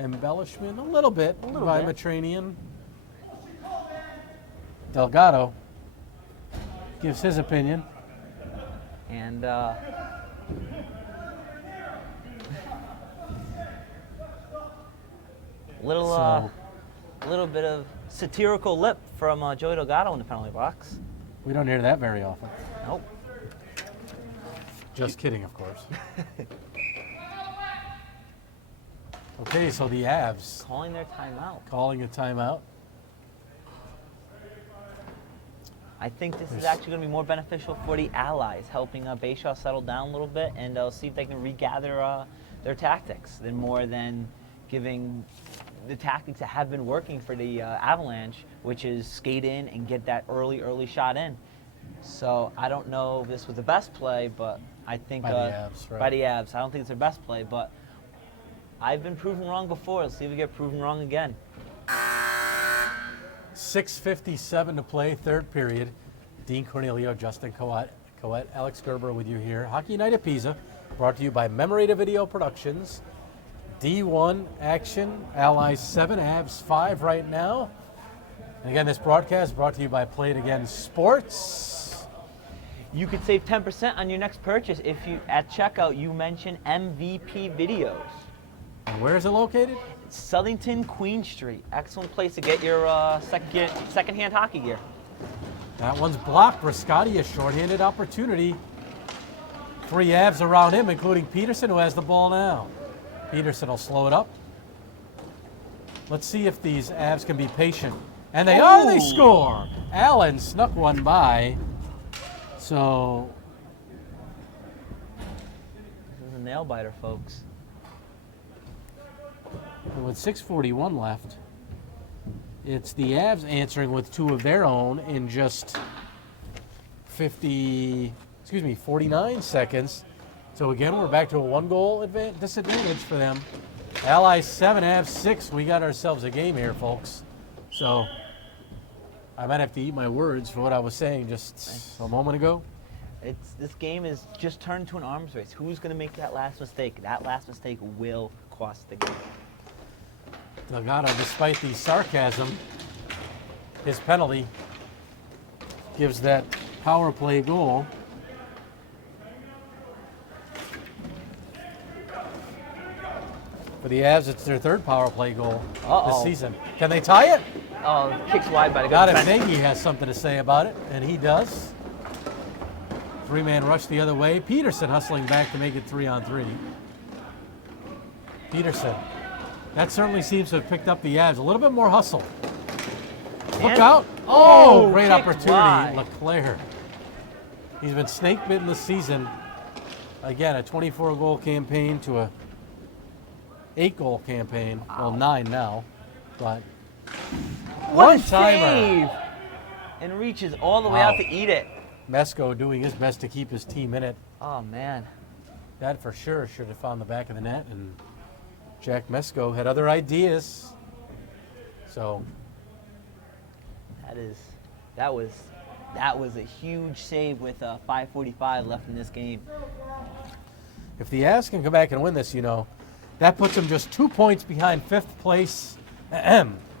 embellishment, a little bit by Matranian. Delgado gives his opinion. And little bit of satirical lip from Joey Delgado in the penalty box. We don't hear that very often. Nope. Just kidding, of course. Okay, so the Avs Calling their timeout. calling a timeout. I think this is actually going to be more beneficial for the Allies, helping Bayshaw settle down a little bit and see if they can regather their tactics more than giving the tactics that have been working for the Avalanche, which is skate in and get that early shot in. So I don't know if this was the best play, but I think By the Avs, right? by the Avs. I don't think it's their best play, but I've been proven wrong before. Let's see if we get proven wrong again. 6:57 to play, third period. Dean Cornelio, Justin Caouette, Alex Gerber with you here. Hockey Night at Pisa, brought to you by Memory to Video Productions. D1 action, Allies 7, Avs 5 right now. And again, this broadcast brought to you by Play It Again Sports. You could save 10% on your next purchase if you, at checkout, you mention MVP Videos. And where is it located? Southington, Queen Street. Excellent place to get your second-hand hockey gear. That one's blocked. Brascotti, a shorthanded opportunity. 3 Avs around him, including Peterson, who has the ball now. Peterson will slow it up. Let's see if these Avs can be patient. And they are, they score. Allen snuck one by. So. This is a nail biter, folks. With 6:41 left, it's the Avs answering with 2 of their own in just 49 seconds. So again, we're back to a 1-goal disadvantage for them. Allies 7, Avs 6. We got ourselves a game here, folks. So I might have to eat my words for what I was saying just a moment ago. This game is just turned to an arms race. Who's going to make that last mistake? That last mistake will cost the game. Delgado, despite the sarcasm, his penalty gives that power play goal. For the Avs, it's their 3rd power play goal this season. Can they tie it? Oh, kicks wide by the God, if defense. Nagy has something to say about it, and he does. 3-man rush the other way. Peterson hustling back to make it 3-on-3. Peterson. That certainly seems to have picked up the Avs. A little bit more hustle. Look out. Oh, great opportunity. Wide. LeClaire. He's been snake bitten this season. Again, a 24-goal campaign to a 8-goal campaign. Well, 9 now. But What a one-timer. save! And reaches all the way out to eat it. Mesko doing his best to keep his team in it. Oh, man. That for sure should have found the back of the net, and Jack Mesko had other ideas. So that was a huge save with 5:45 left in this game. if the Avs can come back and win this, that puts them just 2 points behind 5th place.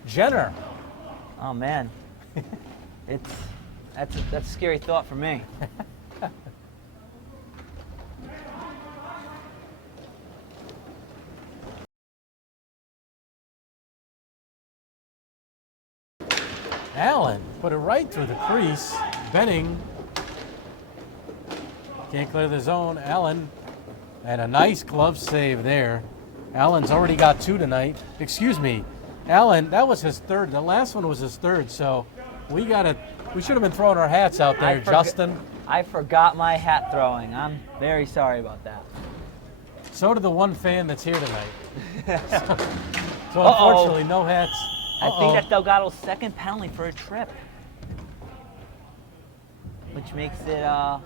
Jenner. Oh, man. That's a scary thought for me. Allen put it right through the crease. Benning can't clear the zone. Allen had a nice glove save there. Allen's already got 2 tonight. Excuse me. Allen, that was his 3rd. The last one was his 3rd, so we should have been throwing our hats out there, Justin. I forgot my hat throwing. I'm very sorry about that. So did the one fan that's here tonight. So unfortunately, no hats. I think that's Delgado's 2nd penalty for a trip, which makes it a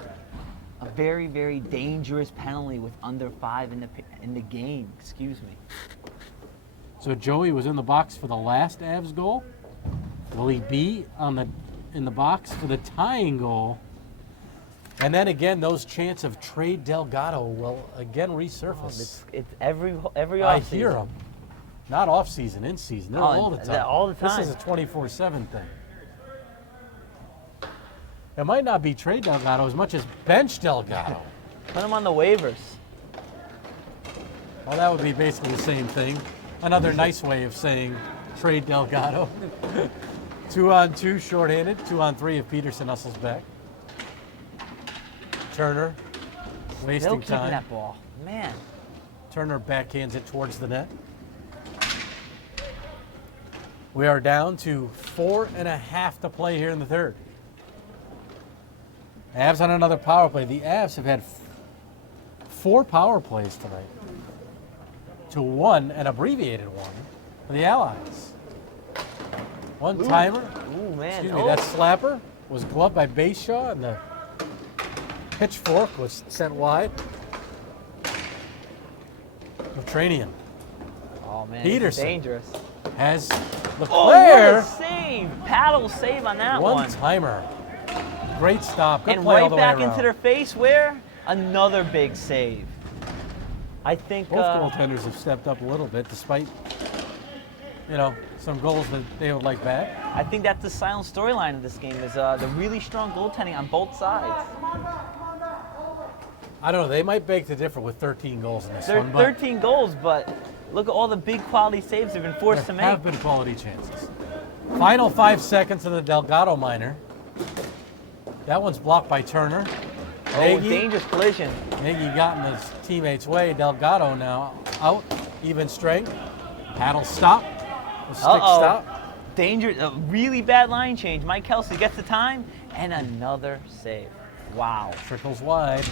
very, very dangerous penalty with under 5 in the game. Excuse me. So Joey was in the box for the last Avs goal. Will he be in the box for the tying goal? And then again, those chants of trade Delgado will again resurface. It's every offseason. I hear them. Not off season, in season. They're all the time. All the time. This is a 24/7 thing. It might not be trade Delgado as much as bench Delgado. Put him on the waivers. Well, that would be basically the same thing. Another nice way of saying trade Delgado. 2-on-2 shorthanded. 2-on-3 if Peterson hustles back. Turner wasting Still keeping time. that ball. Man. Turner backhands it towards the net. We are down to 4.5 to play here in the 3rd. Avs on another power play. The Avs have had 4 power plays tonight to 1, an abbreviated one, for the Allies. One-timer. Ooh, man. Excuse me, that slapper was gloved by Bayshaw, and the pitchfork was sent wide. Ukrainian. Oh, man. Peterson Dangerous. has Oh, what LeClaire. a save. save. Paddle save on that one. One-timer. Great stop. Good And play all right the way back around. into their face where? Another big save. I think Both goaltenders have stepped up a little bit despite, some goals that they would like back. I think that's the silent storyline of this game is the really strong goaltending on both sides. I don't know. They might beg to differ with 13 goals in this They're one, but 13 goals, but look at all the big quality saves they've been forced to there make. have been quality chances. Final 5 seconds of the Delgado minor. That one's blocked by Turner. Oh, dangerous collision. Nagy got in his teammate's way. Delgado now out, even strength. Paddle stop. The stick stop. Danger, a really bad line change. Mike Kelsey gets the time, and another save. Wow. Trickles wide.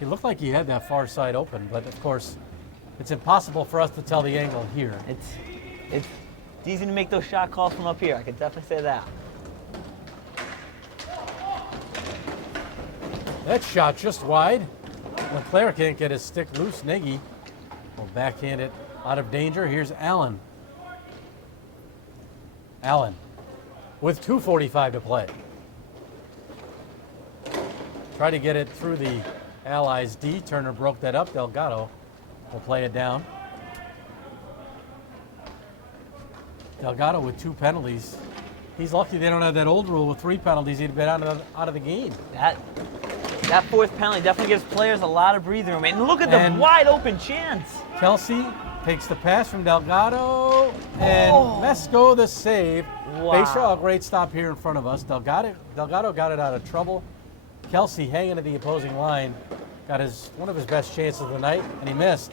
He looked like he had that far side open, but of course, it's impossible for us to tell the angle here. It's easy to make those shot calls from up here. I could definitely say that. That shot just wide. LeClaire can't get his stick loose. Nagy will backhand it out of danger. Here's Allen. Allen with 2:45 to play. Try to get it through the Allies D. Turner broke that up. Delgado will play it down. Delgado with 2 penalties. He's lucky they don't have that old rule with 3 penalties. He'd been out of the game. That fourth penalty definitely gives players a lot of breathing room. And look at the wide open chance. Kelsey takes the pass from Delgado, and Mesco the save. Wow. Bayshore, a great stop here in front of us. Delgado got it out of trouble. Kelsey hanging at the opposing line, got one of his best chances of the night, and he missed.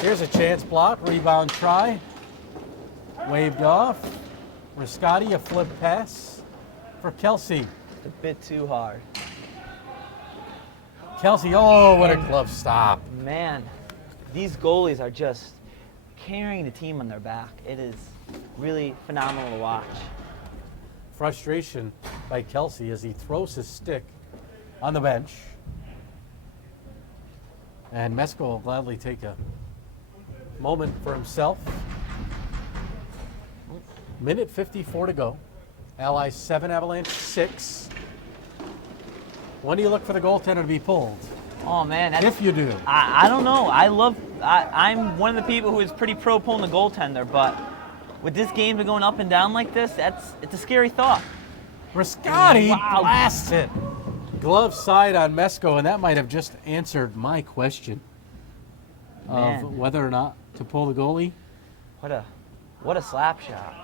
Here's a chance block, rebound try, waved off. Riscotti, a flip pass for Kelsey. A bit too hard. Kelsey, what a glove stop. Man, these goalies are just carrying the team on their back. It is really phenomenal to watch. Frustration by Kelsey as he throws his stick on the bench. And Mesco will gladly take a moment for himself. Minute 54 to go. Allies 7, Avalanche 6. When do you look for the goaltender to be pulled? Oh man, If you do. I don't know. I'm one of the people who is pretty pro pulling the goaltender, but with this game going up and down like this, it's a scary thought. Riscotti Wow. blasts it. Glove side on Mesco, and that might have just answered my question Man. of whether or not to pull the goalie. What a slap shot.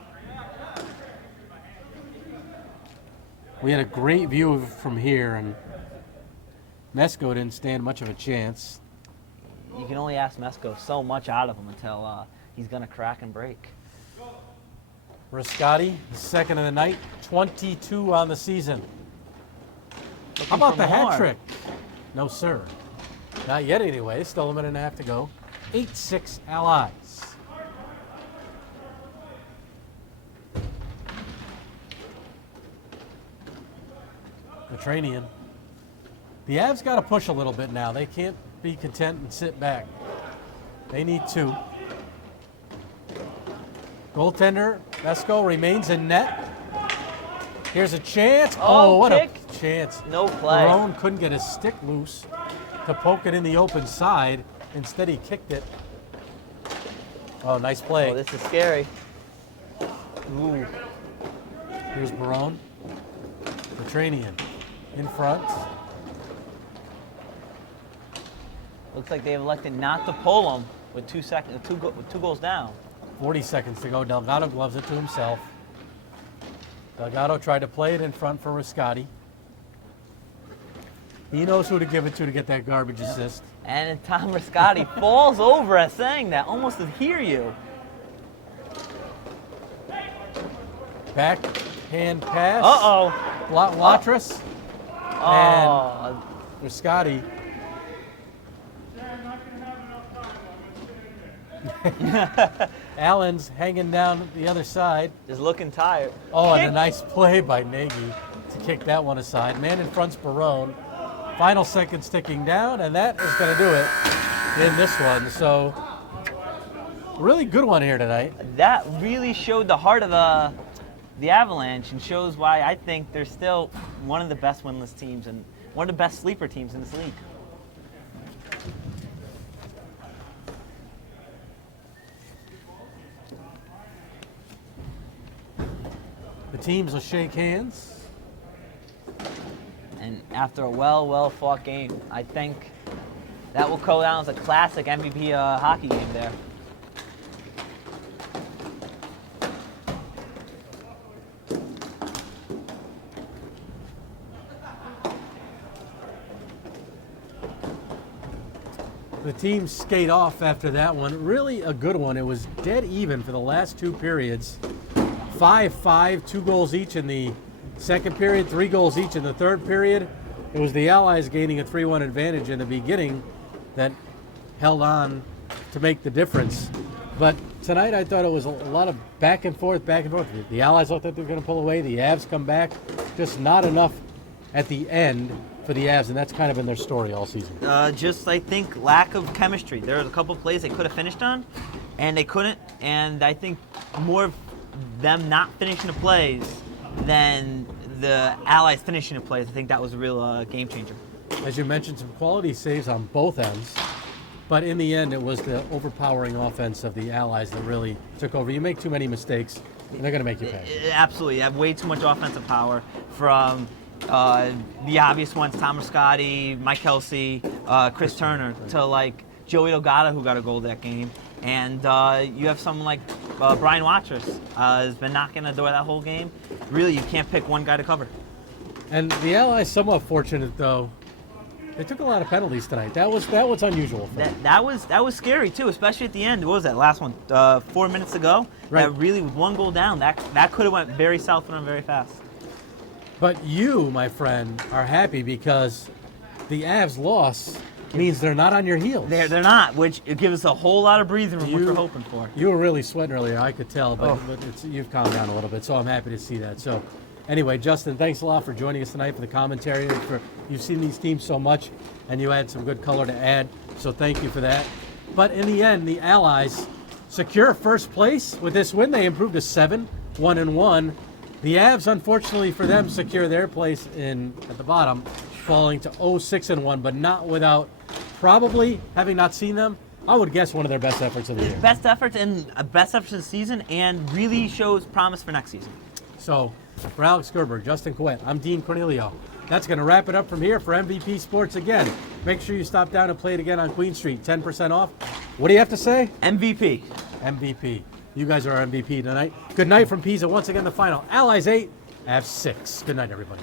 We had a great view of it from here, and Mesco didn't stand much of a chance. You can only ask Mesco so much out of him until he's gonna crack and break. Riscotti, the second of the night, 22 on the season. Looking How about for the hat more. trick? No, sir. Not yet anyway. Still a minute and a half to go. 8-6 Allies. Mediterranean. The Avs got to push a little bit now. They can't be content and sit back. They need to. Goaltender Mesco remains in net. Here's a chance. Oh, What kick. a chance. No play. Barone couldn't get his stick loose to poke it in the open side. Instead, he kicked it. Oh, nice play. Oh, this is scary. Ooh. Here's Barone. Petranian in front. Looks like they elected not to pull him with 2 seconds, with 2 goals down. 40 seconds to go. Delgado gloves it to himself. Delgado tried to play it in front for Riscotti. He knows who to give it to get that garbage assist. And Tom Riscotti falls over at saying that, almost to hear you. Backhand pass. Uh-oh. Watrous. Oh. And Riscotti. Allen's hanging down the other side. Just looking tired. Oh, and a Kick. nice play by Nagy to kick that one aside. Man in front's Barone. Final seconds ticking down, and that is going to do it in this one. So, really good one here tonight. That really showed the heart of the Avalanche and shows why I think they're still one of the best winless teams and one of the best sleeper teams in this league. The teams will shake hands. And after a well fought game, I think that will go down as a classic MVP hockey game there. The teams skate off after that one. Really a good one. It was dead even for the last two periods. 5-5, 2 goals each in the second period, 3 goals each in the third period. It was the Allies gaining a 3-1 advantage in the beginning that held on to make the difference. But tonight I thought it was a lot of back and forth, back and forth. The Allies looked like they were going to pull away. The Avs come back. Just not enough at the end for the Avs, and that's kind of been their story all season. Just, I think, lack of chemistry. There was a couple plays they could have finished on, and they couldn't. And I think more of them not finishing the plays than the Allies finishing the plays. I think that was a real game changer. As you mentioned, some quality saves on both ends, but in the end, it was the overpowering offense of the Allies that really took over. You make too many mistakes, and they're going to make you pay. Absolutely. You have way too much offensive power from the obvious ones, Thomas Scotti, Mike Kelsey, Chris Turner, to like Joey Delgado, who got a goal that game. And you have someone like Brian Watrous has been knocking the door that whole game. Really, you can't pick one guy to cover. And the Allies somewhat fortunate, though. They took a lot of penalties tonight. That was unusual for them. That was scary too, especially at the end. What was that last one? 4 minutes ago. Right. That really, with one goal down, that could have went very south for them very fast. But you, my friend, are happy because the Avs loss means they're not on your heels. They're not, which it gives us a whole lot of breathing room, which we're hoping for. You were really sweating earlier, I could tell, but you've calmed down a little bit, so I'm happy to see that. So, anyway, Justin, thanks a lot for joining us tonight for the commentary. You've seen these teams so much, and you had some good color to add, so thank you for that. But in the end, the Allies secure first place with this win. They improved to 7-1-1. The Avs, unfortunately for them, secure their place at the bottom, falling to 0-6-1, but not without probably, having not seen them, I would guess one of their best efforts of the year. Best efforts of the season, and really shows promise for next season. So, for Alex Gerber, Justin Caouette, I'm Dean Cornelio. That's going to wrap it up from here for MVP Sports again. Make sure you stop down and play it again on Queen Street, 10% off. What do you have to say? MVP. MVP. You guys are our MVP tonight. Good night from PISA. Once again, the final. Allies 8, Avs 6. Good night, everybody.